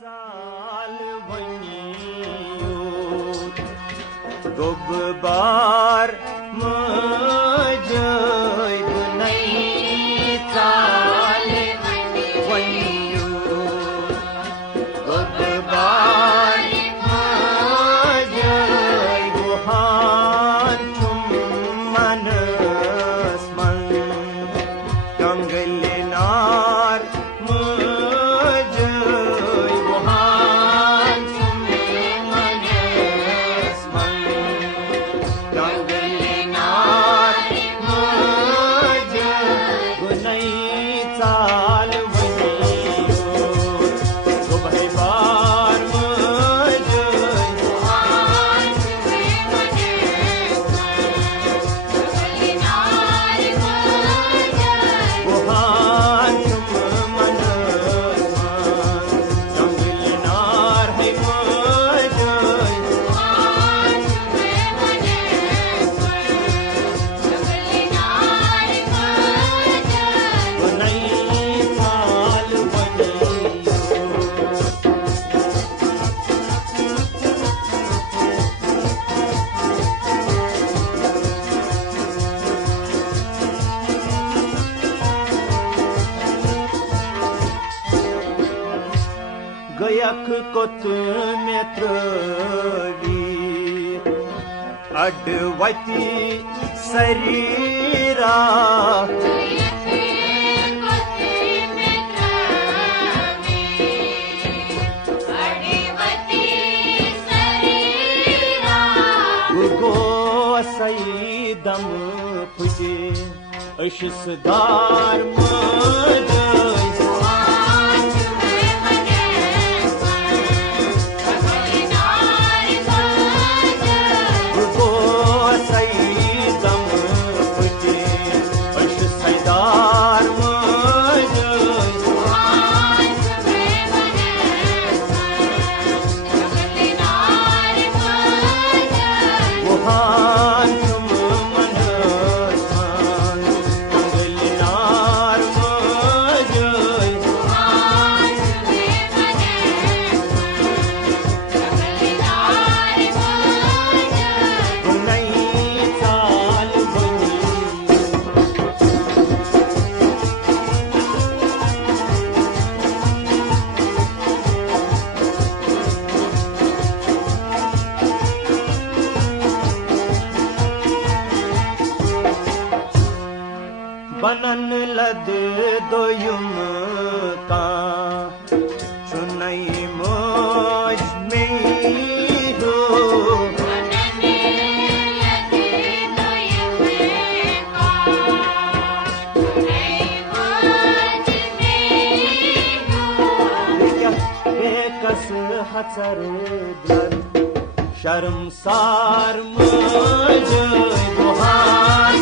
साल गोबार मजय बुनई चाल गोबार मजय गुहान तुम मनस मन जंगल नार गयक कोत मेत्रवी अडवती शरीरा गो सईदम फुटे अशसदार बनन लद दोयुम का चुनई मोज में हो बनन लद दोयुम का चुनई मोज में हो एकस हसर दर शर्मसार मोज गुहान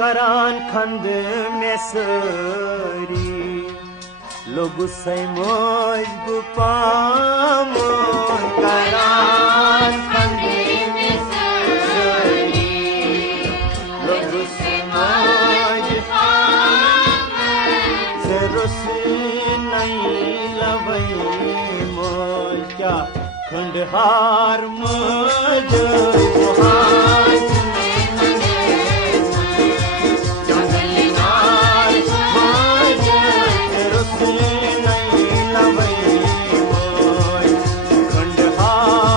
करान खंद में सरी लोग से मौज गुपामोन करान खंद में सरी लोग से मौज गुपामोन से रुस नहीं लवई मौज क्या खंडहार मौज गुहान खंडहार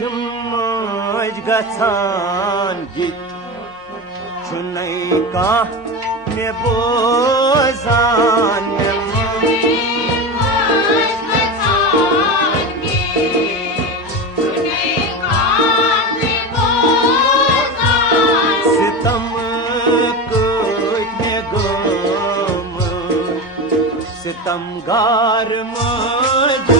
मज गछान गित छुनै कान्ह मे बोजान सितम कुछ मे गम सितमगार मज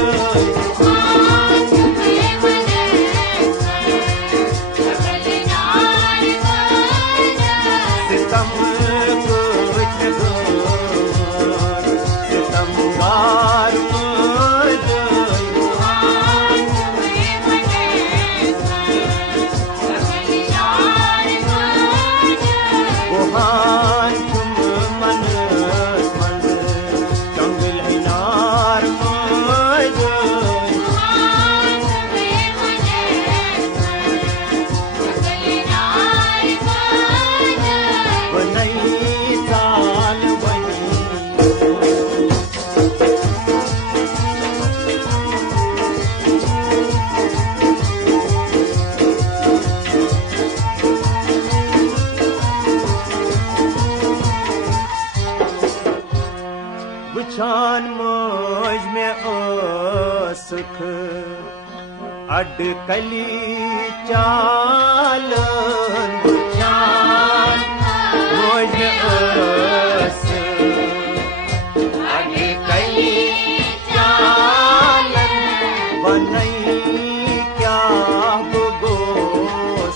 वुछान मज मे सुख अडकली चालन वुछान मज मे अडकली चालन बनई क्या गो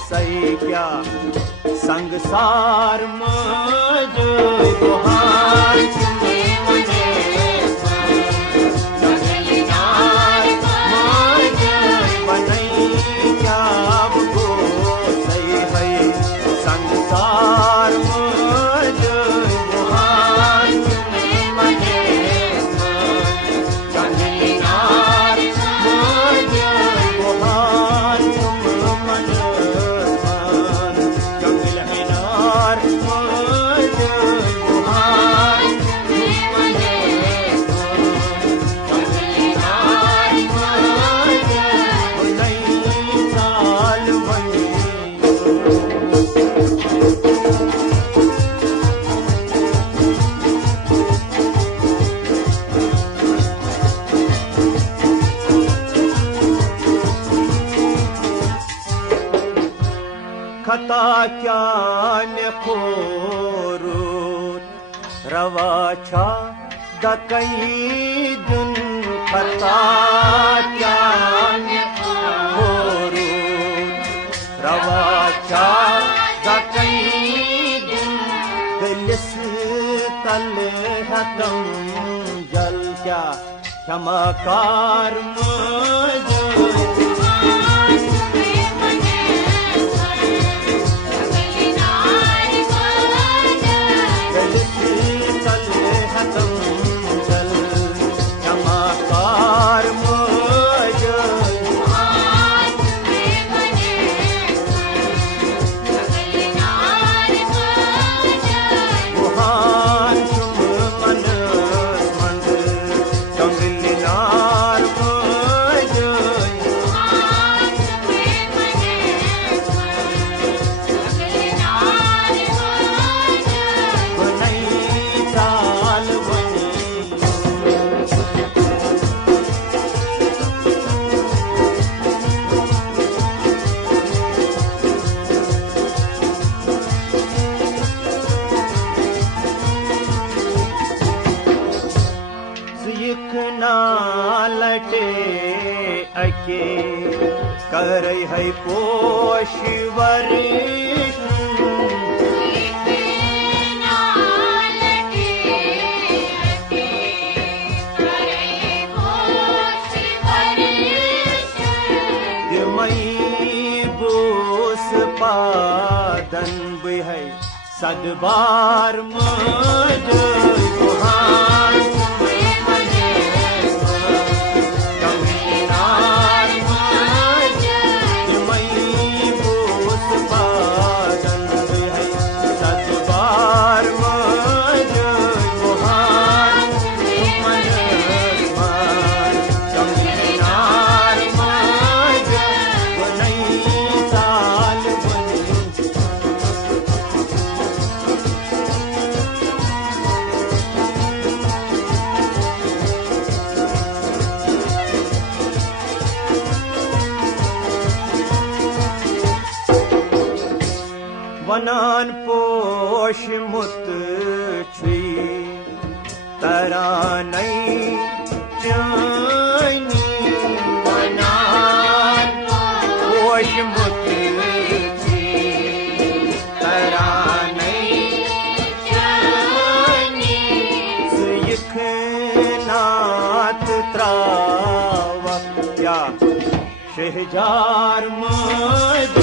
सही क्या संगसार मज गुहार खता क्या ने खोरूत रवा छा दकई दुन खता क्या ने खोरूत रवा छा दकई दुन दिलिस तल हतम जल क्या क्षमाकार मुझ लटे अके कर है पोष वरिष्ठ दिमई बोस पादन भी है सदबार मज गुहार वनान पोश मुत छुई तरानई चानी वनान पोश मुत छुई तरानई चानी सिखनात त्राव या शहजार मज